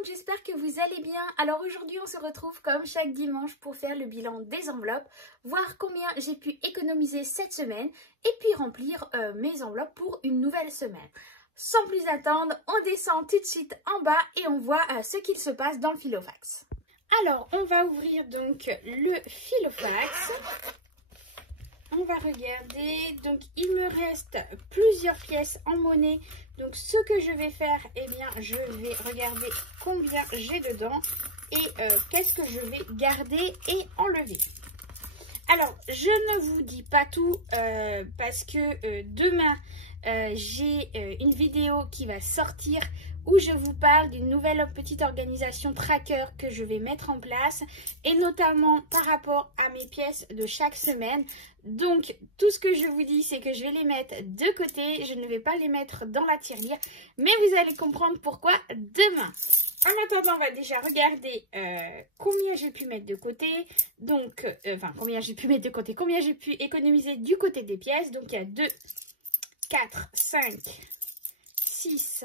monde, j'espère que vous allez bien. Alors aujourd'hui on se retrouve comme chaque dimanche pour faire le bilan des enveloppes, voir combien j'ai pu économiser cette semaine et puis remplir mes enveloppes pour une nouvelle semaine. Sans plus attendre, on descend tout de suite en bas et on voit ce qu'il se passe dans le Filofax. Alors on va ouvrir donc le Filofax. On va regarder, donc il me reste plusieurs pièces en monnaie. Donc ce que je vais faire, eh bien je vais regarder combien j'ai dedans et qu'est-ce que je vais garder et enlever. Alors je ne vous dis pas tout parce que demain j'ai une vidéo qui va sortir où je vous parle d'une nouvelle petite organisation tracker que je vais mettre en place et notamment par rapport à mes pièces de chaque semaine. Donc tout ce que je vous dis, c'est que je vais les mettre de côté, je ne vais pas les mettre dans la tirelire, mais vous allez comprendre pourquoi demain. En attendant, on va déjà regarder combien j'ai pu mettre de côté, donc combien j'ai pu mettre de côté, combien j'ai pu économiser du côté des pièces. Donc il y a 2, 4, 5, 6,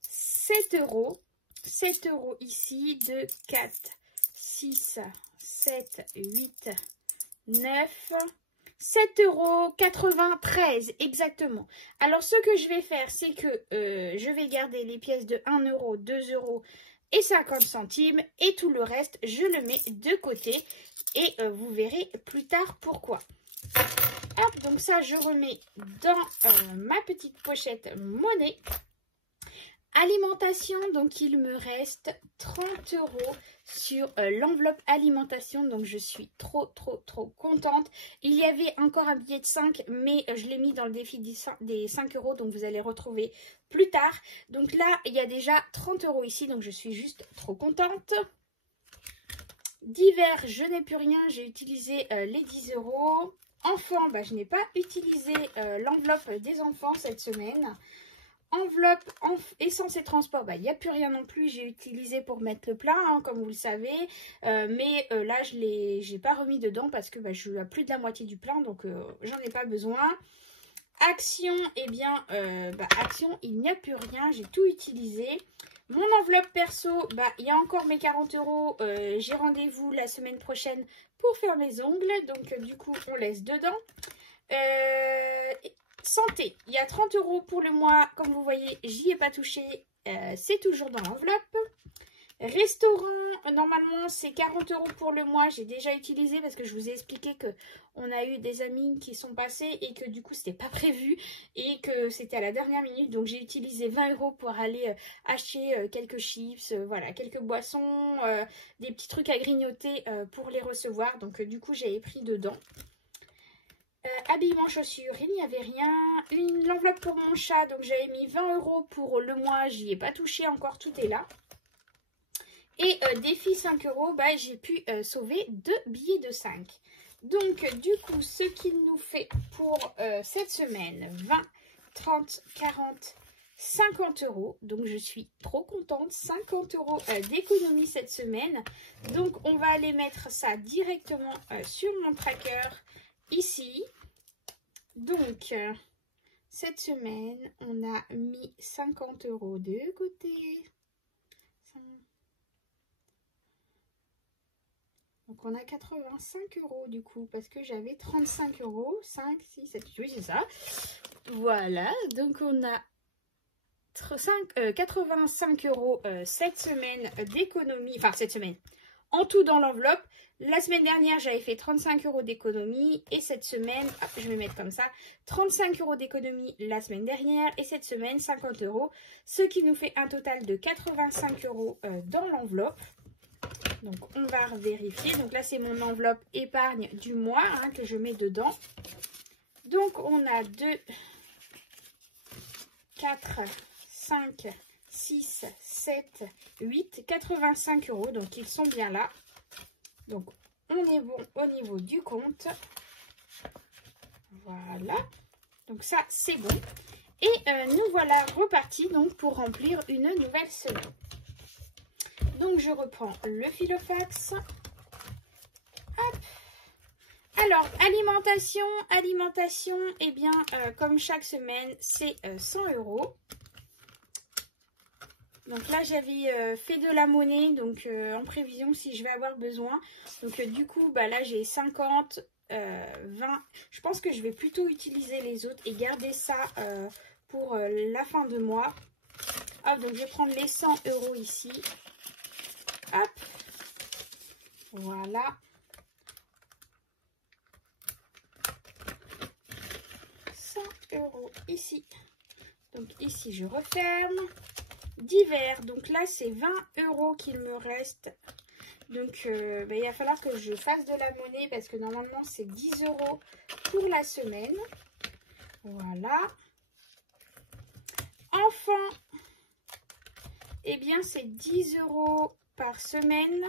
7 euros. 7 euros ici, 2, 4, 6, 7, 8, 9, 7,93 € exactement. Alors ce que je vais faire, c'est que je vais garder les pièces de 1 euro, 2 € et 50 centimes et tout le reste, je le mets de côté et vous verrez plus tard pourquoi. Hop, donc ça je remets dans ma petite pochette monnaie. Alimentation, donc il me reste 30 € sur l'enveloppe alimentation, donc je suis trop contente. Il y avait encore un billet de 5, mais je l'ai mis dans le défi des 5 €, donc vous allez retrouver plus tard. Donc là, il y a déjà 30 € ici, donc je suis juste trop contente. Divers, je n'ai plus rien, j'ai utilisé les 10 €. Enfants, je n'ai pas utilisé l'enveloppe des enfants cette semaine. Enveloppe, essence et transport, il n'y a plus rien non plus. J'ai utilisé pour mettre le plein, comme vous le savez. Mais là, je n'ai pas remis dedans parce que je suis à plus de la moitié du plein. Donc, j'en ai pas besoin. Action, eh bien, Action, il n'y a plus rien. J'ai tout utilisé. Mon enveloppe perso, il y a encore mes 40 €. J'ai rendez-vous la semaine prochaine pour faire mes ongles. Donc, du coup, on laisse dedans. Santé, il y a 30 € pour le mois, comme vous voyez, j'y ai pas touché, c'est toujours dans l'enveloppe. Restaurant, normalement c'est 40 € pour le mois, j'ai déjà utilisé parce que je vous ai expliqué que on a eu des amis qui sont passés et que du coup c'était pas prévu et que c'était à la dernière minute, donc j'ai utilisé 20 € pour aller acheter quelques chips, voilà, quelques boissons, des petits trucs à grignoter pour les recevoir, donc du coup j'avais pris dedans. Habillement, chaussures, il n'y avait rien. L'enveloppe pour mon chat, donc j'avais mis 20 € pour le mois, j'y ai pas touché encore, tout est là. Et défi 5 €, j'ai pu sauver 2 billets de 5. Donc du coup, ce qu'il nous fait pour cette semaine, 20, 30, 40, 50 €. Donc je suis trop contente, 50 € d'économie cette semaine. Donc on va aller mettre ça directement sur mon tracker. Ici, donc, cette semaine, on a mis 50 € de côté. Donc, on a 85 € du coup, parce que j'avais 35 €. 5, 6, 7, oui, c'est ça. Voilà, donc on a 85 € cette semaine d'économie, enfin cette semaine. En tout dans l'enveloppe, la semaine dernière, j'avais fait 35 € d'économie et cette semaine, je vais mettre comme ça, 35 € d'économie la semaine dernière et cette semaine, 50 €, ce qui nous fait un total de 85 € dans l'enveloppe. Donc, on va vérifier. Donc là, c'est mon enveloppe épargne du mois que je mets dedans. Donc, on a 2, 4, 5, 6, 7, 8, 85 €. Donc, ils sont bien là. Donc, on est bon au niveau du compte. Voilà. Donc, ça, c'est bon. Et nous voilà repartis donc pour remplir une nouvelle semaine. Donc, je reprends le Filofax. Hop. Alors, alimentation, eh bien, comme chaque semaine, c'est 100 €. Donc là, j'avais fait de la monnaie, donc en prévision si je vais avoir besoin. Donc du coup, bah là, j'ai 50, 20. Je pense que je vais plutôt utiliser les autres et garder ça pour la fin de mois. Hop, donc je vais prendre les 100 € ici. Hop. Voilà. 100 € ici. Donc ici, je referme. Divers, donc là, c'est 20 € qu'il me reste. Donc, il va falloir que je fasse de la monnaie parce que normalement, c'est 10 € pour la semaine. Voilà. Enfant, eh bien, c'est 10 € par semaine.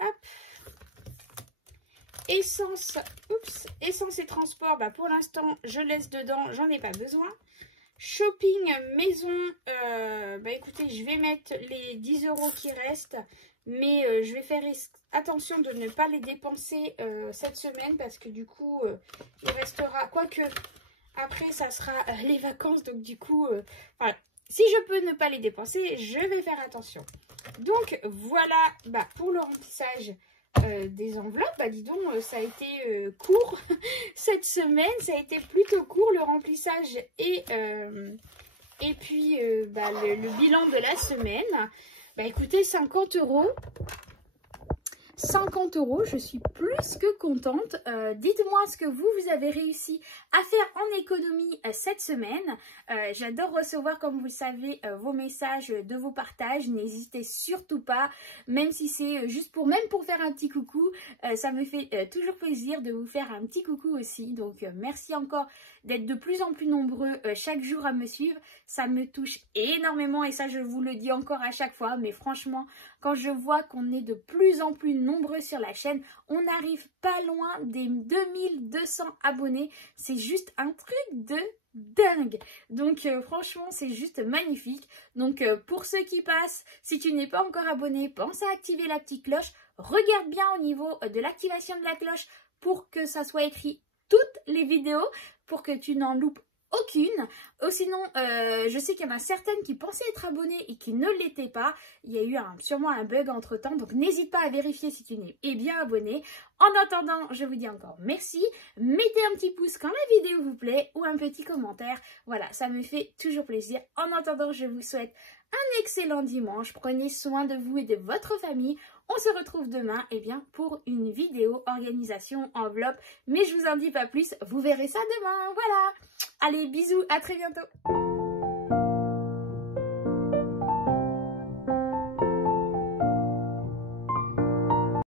Hop. Essence, essence et transport, bah pour l'instant, je laisse dedans, j'en ai pas besoin. Shopping maison, écoutez, je vais mettre les 10 € qui restent, mais je vais faire attention de ne pas les dépenser cette semaine parce que du coup, il restera, quoique après ça sera les vacances, donc du coup, voilà. Si je peux ne pas les dépenser, je vais faire attention. Donc voilà, pour le remplissage des enveloppes, dis donc, ça a été court cette semaine, ça a été plutôt court le remplissage et puis le bilan de la semaine. Écoutez, 50 €. 50 €, je suis plus que contente. Dites-moi ce que vous avez réussi à faire en économie cette semaine. J'adore recevoir, comme vous le savez, vos messages de vos partages. N'hésitez surtout pas, même si c'est juste même pour faire un petit coucou. Ça me fait toujours plaisir de vous faire un petit coucou aussi. Donc, merci encore d'être de plus en plus nombreux chaque jour à me suivre. Ça me touche énormément et ça, je vous le dis encore à chaque fois. Mais franchement, quand je vois qu'on est de plus en plus nombreux sur la chaîne, on n'arrive pas loin des 2200 abonnés. C'est juste un truc de dingue. Donc franchement, c'est juste magnifique. Donc pour ceux qui passent, si tu n'es pas encore abonné, pense à activer la petite cloche. Regarde bien au niveau de l'activation de la cloche pour que ça soit écrit toutes les vidéos, pour que tu n'en loupes aucune. Sinon, je sais qu'il y en a certaines qui pensaient être abonnées et qui ne l'étaient pas. Il y a eu sûrement un bug entre temps, donc n'hésite pas à vérifier si tu es bien abonné. En attendant, je vous dis encore merci. Mettez un petit pouce quand la vidéo vous plaît ou un petit commentaire. Voilà, ça me fait toujours plaisir. En attendant, je vous souhaite un excellent dimanche. Prenez soin de vous et de votre famille. On se retrouve demain pour une vidéo organisation enveloppe. Mais je vous en dis pas plus, vous verrez ça demain. Voilà. Allez, bisous, à très bientôt.